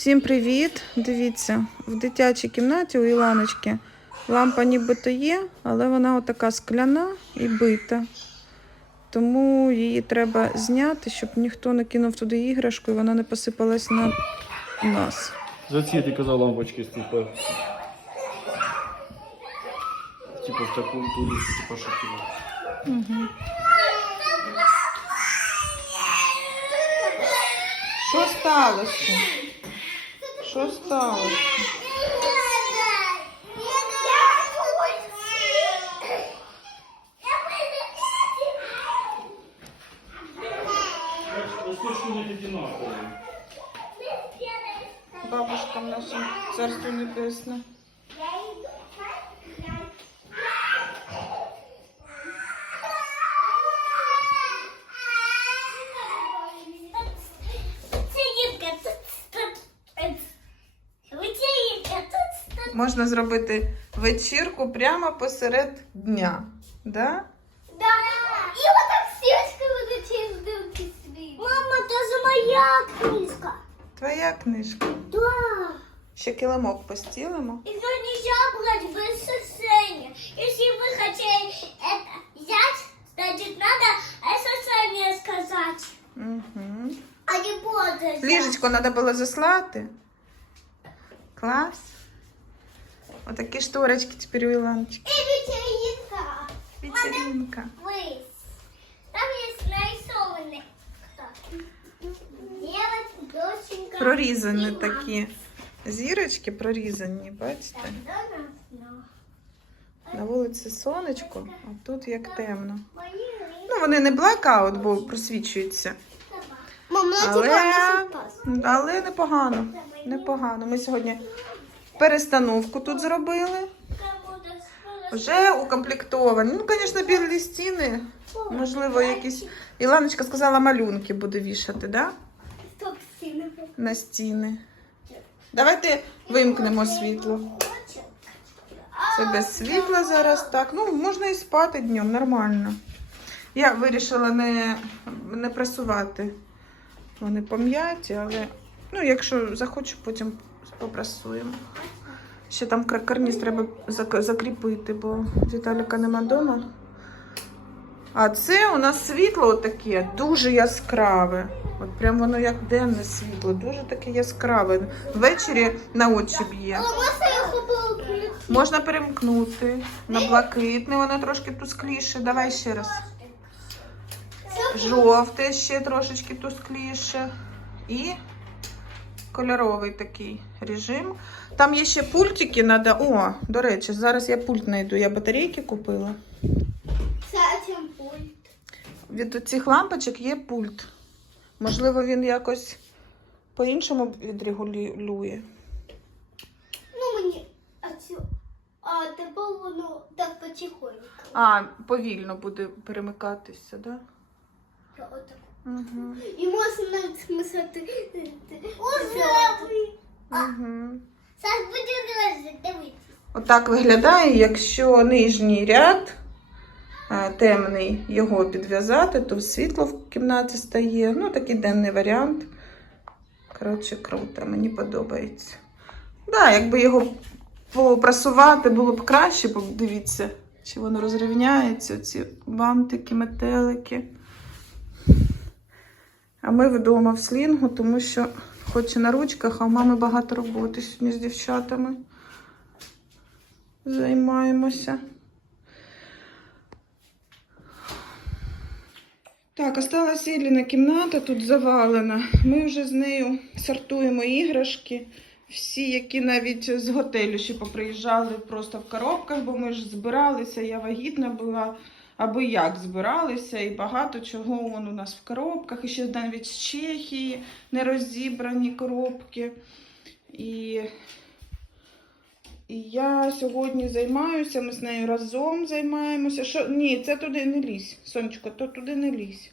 Всім привіт! Дивіться, в дитячій кімнаті у Іланочки лампа нібито є, але вона отака скляна і бита. Тому її треба зняти, щоб ніхто не кинув туди іграшку і вона не посипалась на нас. За ці ти казав лампочки, типу. Типу в таку тулі, що типу шокіла. Угу. Що сталося? Що сталося? Бабушка в нашому царстві небесне. Можна зробити вечірку прямо посеред дня. Да? Мама, це моя книжка. Твоя книжка. Да. Ще килимок постілимо. Ее нельзя брать без сосения. Если вы хотели это взять, значит надо сосение сказать. Угу. А не буду. Ліжечко треба було заслати. Клас. Отакі шторочки тепер у Іланочки. И вечеринка. Вечеринка. Там. Девочка, доченька. Прорізані такі. Зірочки прорізані, бачите? На вулиці сонечко, а тут як темно. Ну, вони не блакаут, бо просвічуються. Мама, Але, але непогано. Непогано. Ми сьогодні перестановку тут зробили. Вже укомплектовані. Ну, звісно, білі стіни. Можливо, якісь. Іланочка сказала, малюнки буде вішати, да? На стіни. Давайте вимкнемо світло. Це без світла зараз так. Ну, можна і спати днем, нормально. Я вирішила не, не прасувати. Вони пом'яті, але ну, якщо захочу, потім попрасуємо. Ще там кра- карніз треба закріпити, бо Віталіка нема вдома. А це у нас світло таке дуже яскраве. От прям воно як денне світло, дуже таке яскраве. Ввечері на очі б'є. Можна перемкнути на блакитне, воно трошки тускліше. Давай ще раз. Жовте ще трошечки тускліше. І кольоровий такий режим. Там є ще пультики, надо. О, до речі, зараз я пульт знайду. Я батарейки купила. Кстати, пульт. Від цих лампочок є пульт. Можливо, він якось по-іншому відрегулює. Ну, мені, а тепер воно так потихоньку. А, повільно буде перемикатися, так? Да? Я отак. Угу. І можна навіть смисати. Уже! Угу. Зараз буде разі, дивіться. Отак виглядає, якщо нижній ряд е, темний, його підв'язати, то світло в кімнаті стає. Ну, такий денний варіант. Коротше, круто, мені подобається. Да, якби його попрасувати було б краще, бо дивіться, чи воно розрівняється, ці бантики, метелики. А ми вдома в слінгу, тому що хоч і на ручках, а у мами багато роботи сьогодні з дівчатами займаємося. Так, осталась Іліна кімната тут завалена. Ми вже з нею сортуємо іграшки. Всі, які навіть з готелю ще поприїжджали просто в коробках, бо ми ж збиралися, я вагітна була, аби як збиралися, і багато чого вон у нас в коробках, і ще навіть з Чехії не розібрані коробки. І і я сьогодні займаюся, ми з нею разом займаємося. Що? Ні, це туди не лізь. Сонечко, то туди не лізь.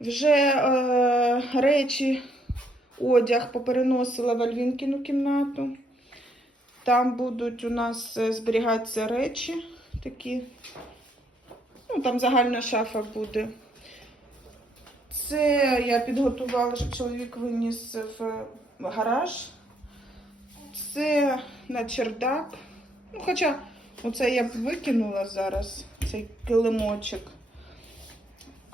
Вже е, речі, одяг попереносила в Альвінкіну кімнату. Там будуть у нас е, зберігатися речі такі. Ну, там загальна шафа буде. Це я підготувала, щоб чоловік виніс в гараж. Це на чердак. Ну, хоча оце я б викинула зараз, цей килимочок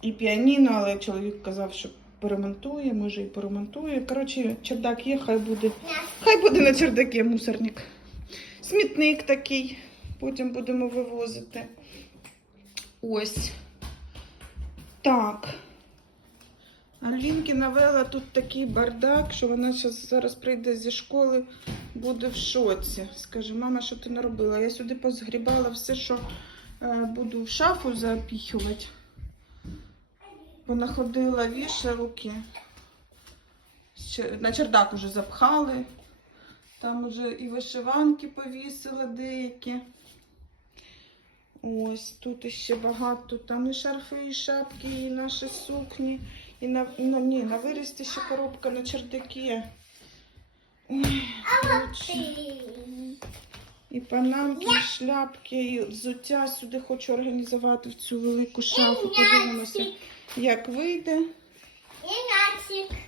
і піаніно, але чоловік казав, що поремонтує, може і поремонтує. Коротше, чердак є, хай буде. Хай буде на чердакі мусорник. Смітник такий. Потім будемо вивозити. Ось. Так. Альвінки навела тут такий бардак, що вона щас, зараз прийде зі школи, буде в шоці. Скаже, мама, що ти наробила? Я сюди позгрібала все, що е, буду в шафу запіхувати. Понаходила вішалки. Ще- На чердак уже запхали. Там уже і вишиванки повісила деякі. Ось тут ще багато. Там і шарфи, і шапки, і наші сукні. І на, на, ні, на вирісті ще коробка на чердакі. Ой. І панамки, і шляпки, і взуття сюди хочу організувати в цю велику шафу. Подивимося, як вийде.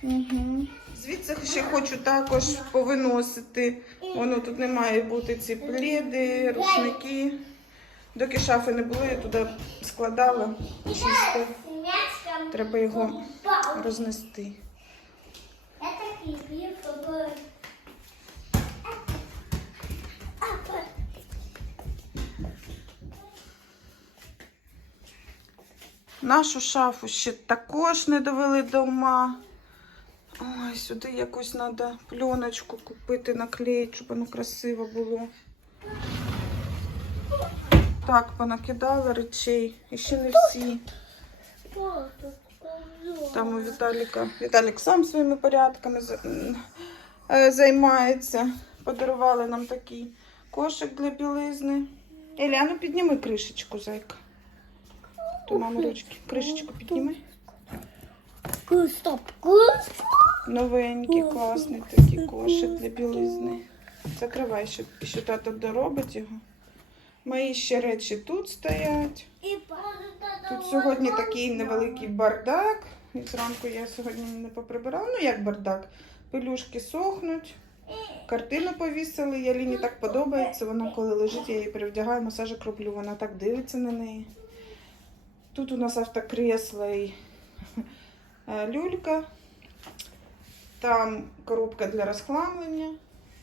Угу. Звідси ще хочу також повиносити. Воно тут не має бути ці пледи, рушники. Доки шафи не було, я туди складала чисто. Треба його рознести. Нашу шафу ще також не довели до ума. Ой, сюди якусь треба пленочку купити, наклеїти, щоб воно красиво було. Так, понакидала речей. І ще не всі. Там у Віталіка. Віталік сам своїми порядками е, займається. Подарували нам такий кошик для білизни. Еля, ну підніми кришечку, зайка. То мами ручки. Кришечку підніми. Стоп. Новенький, класний такий кошик для білизни. Закривай, що, що тато доробить його. Мої ще речі тут стоять. Тут сьогодні такий невеликий бардак. І зранку я сьогодні не поприбирала. Ну як бардак? Пелюшки сохнуть. Картину повісили. Яліні так подобається. Вона коли лежить, я її перевдягаю, масажик роблю. Вона так дивиться на неї. Тут у нас автокресло і е, люлька. Там коробка для розхламлення.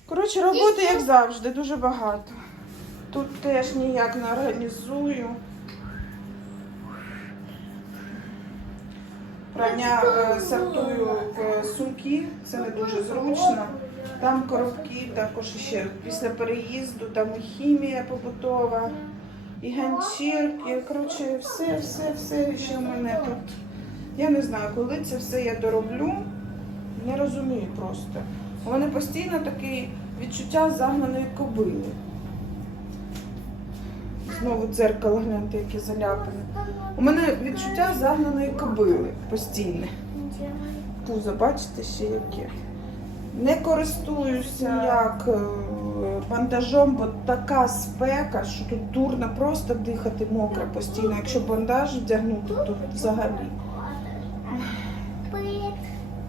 Коротше, роботи, як завжди, дуже багато. Тут теж ніяк не організую. Прання е, сортую в сумки, це не дуже зручно. Там коробки також ще після переїзду, там і хімія побутова, і ганчірки. Коротше, все, все, все ще в мене тут. Я не знаю, коли це все я дороблю. Не розумію просто. У мене постійно таке відчуття загнаної кобили. Знову дзеркало гляньте, яке заляпане. У мене відчуття загнаної кобили постійне. Пузо, бачите, ще яке. Не користуюся як е, бандажом, бо така спека, що тут дурно просто дихати мокро постійно. Якщо бандаж вдягнути, то взагалі.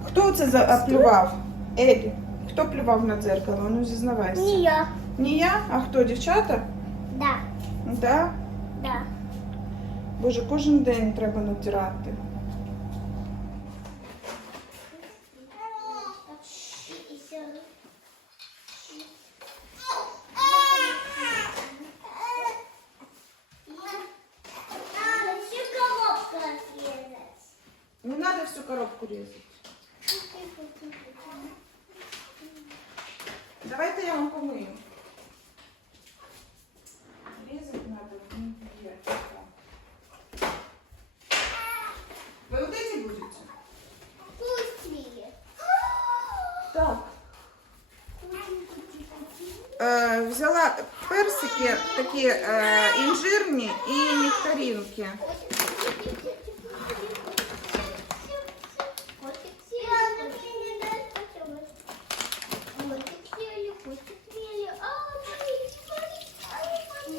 Хто це заплював? Елі, хто плював на дзеркало? Ну зізнавайся. Не я. Не я? А хто, дівчата? Да, Да? да. Боже, кожен день треба натирати. Надо. Не треба всю коробку різати. Давайте я вам помию. Взяла персики такі е, інжирні і нектаринки.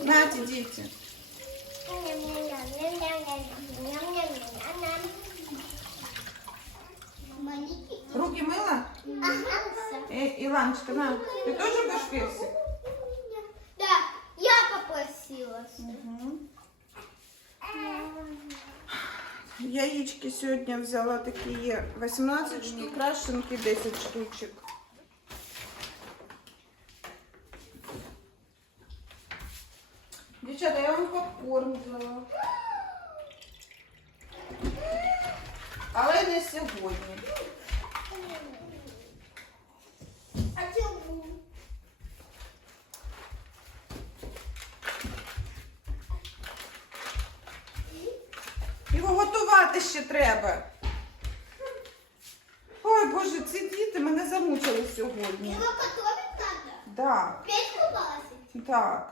Знаете, діти. Іланочка, на, ти теж будеш персик? Да, я попросилась. Яєчки сьогодні взяла такі є 18 штук, крашенки 10 штучок. Дівчата, я вам попкорн взяла. Але не сьогодні. А чому? Його готувати ще треба. Ой, Боже, ці діти мене замучили сьогодні. Его готовить надо? Так. Петь колбасить? Так.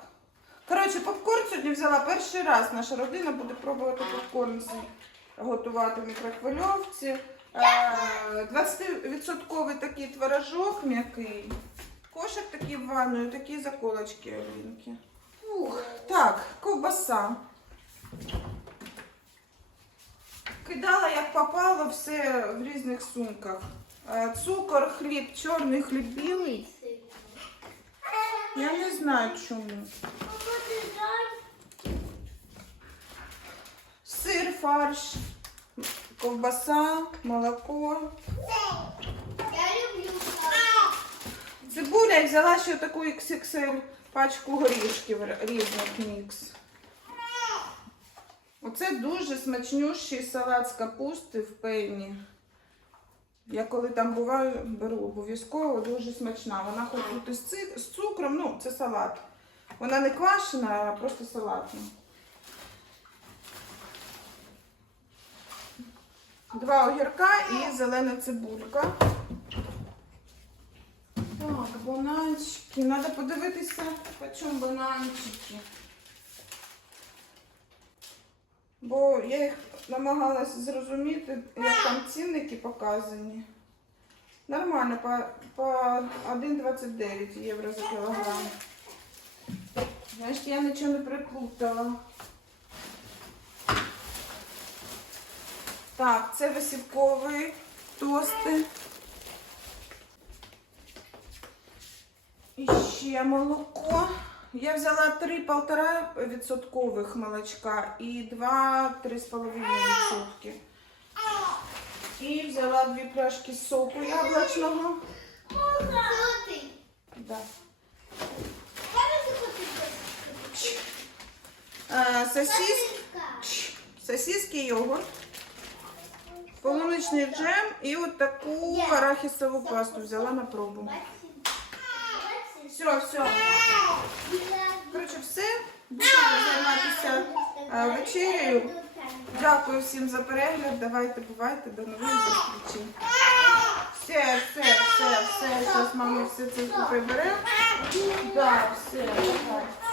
Коротше, попкорн сьогодні взяла перший раз. Наша родина буде пробувати попкорн готувати в мікрохвильовці. Е, 20% такий творожок м'який. Кошик такий в ванну, такі заколочки олінки. Ух, так, ковбаса. Кидала як попало все в різних сумках. Е, Цукор, хліб, чорний хліб білий. Я не знаю чому. Сир, фарш, ковбаса, молоко. Цибуля і взяла ще таку XXL пачку горішків різних мікс. Оце дуже смачнющий салат з капусти в пені. Я коли там буваю, беру обов'язково, дуже смачна. Вона хоч ци- з цукром, ну, це салат. Вона не квашена, а просто салатна. Два огірка і зелена цибулька. Так, бананчики. Надо подивитися, по чому бананчики. Бо я їх намагалася зрозуміти, як там цінники показані. Нормально, по, по 1,29 євро за кілограм. Значить, я нічого не приплутала. Так, це висівкові тости. І ще молоко. Я взяла 3,5 відсоткових молочка і 2 3,5 відсотки. І взяла дві пляшки соку яблучного. Да. Е, сосіс, сосиски, йогурт, полуничний джем і от таку арахісову пасту взяла на пробу. Все, все. Коротше, все. Будемо займатися е, вечерею. Дякую всім за перегляд. Давайте, бувайте, до нових зустрічей. Все, все, все, все. Зараз мама все це прибере. Так, все. Так. Бати.